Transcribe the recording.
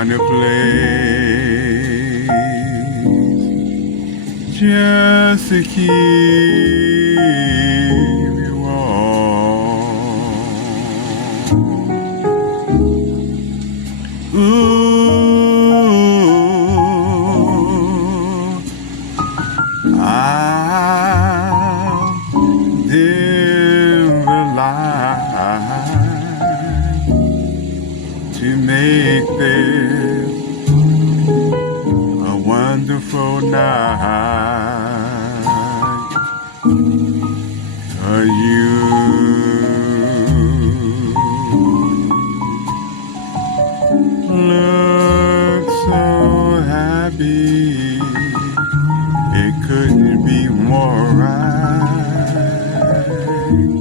find a place just to keep you warm. Ooh, I'll dim the light to make this a wonderful night. 'Cause you look so happy, it couldn't be more right.